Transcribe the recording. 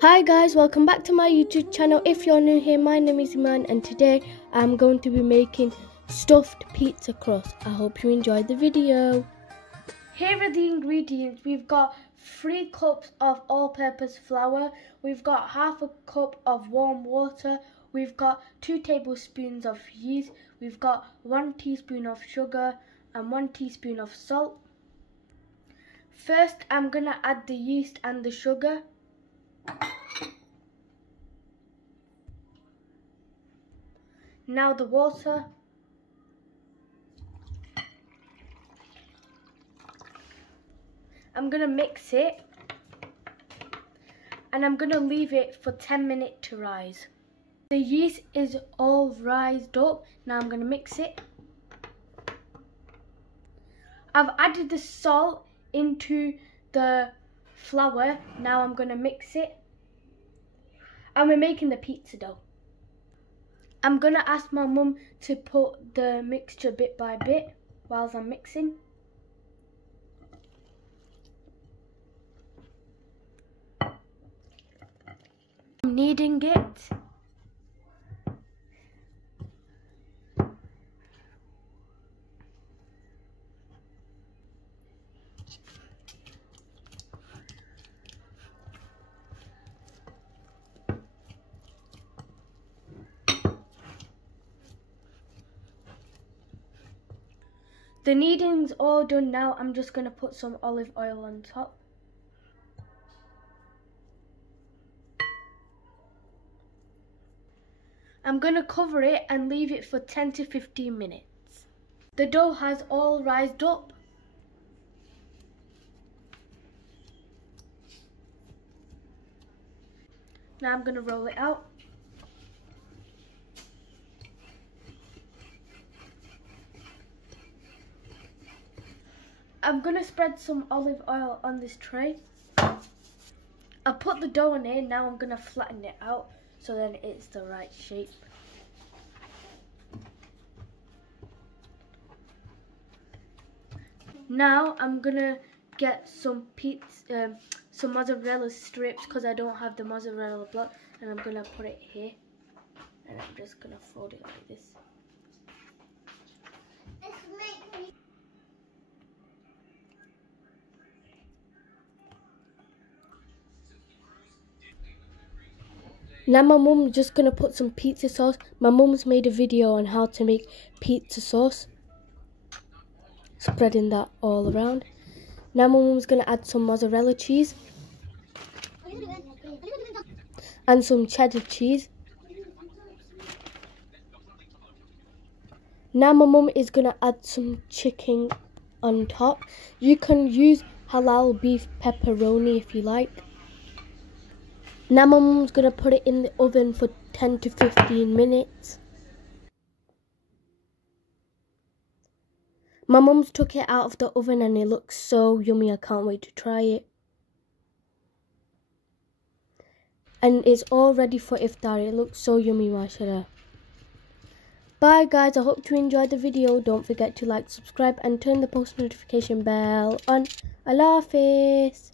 Hi guys, welcome back to my YouTube channel. If you're new here, my name is Iman and today I'm going to be making stuffed pizza crust. I hope you enjoyed the video. Here are the ingredients. We've got 3 cups of all-purpose flour. We've got half a cup of warm water. We've got 2 tablespoons of yeast. We've got 1 teaspoon of sugar and 1 teaspoon of salt. First, I'm going to add the yeast and the sugar. Now the water. I'm going to mix it and I'm going to leave it for 10 minutes to rise. The yeast is all rised up. Now I'm going to mix it. I've added the salt into the flour. Now I'm going to mix it. And we're making the pizza dough. I'm going to ask my mum to put the mixture bit by bit whilst I'm mixing. I'm kneading it. The kneading's all done now. I'm just going to put some olive oil on top. I'm going to cover it and leave it for 10 to 15 minutes. The dough has all rised up. Now I'm going to roll it out. I'm going to spread some olive oil on this tray. I put the dough on it, now I'm going to flatten it out so then it's the right shape. Now I'm going to get some mozzarella strips because I don't have the mozzarella block, and I'm going to put it here and I'm just going to fold it like this. Now my mum's just going to put some pizza sauce. My mum's made a video on how to make pizza sauce. Spreading that all around. Now my mum's going to add some mozzarella cheese. And some cheddar cheese. Now my mum is going to add some chicken on top. You can use halal beef pepperoni if you like. Now my mum's going to put it in the oven for 10 to 15 minutes. My mum's took it out of the oven and it looks so yummy. I can't wait to try it. And it's all ready for iftar. It looks so yummy, mashallah. Bye guys, I hope you enjoyed the video. Don't forget to like, subscribe and turn the post notification bell on. Allah Hafiz.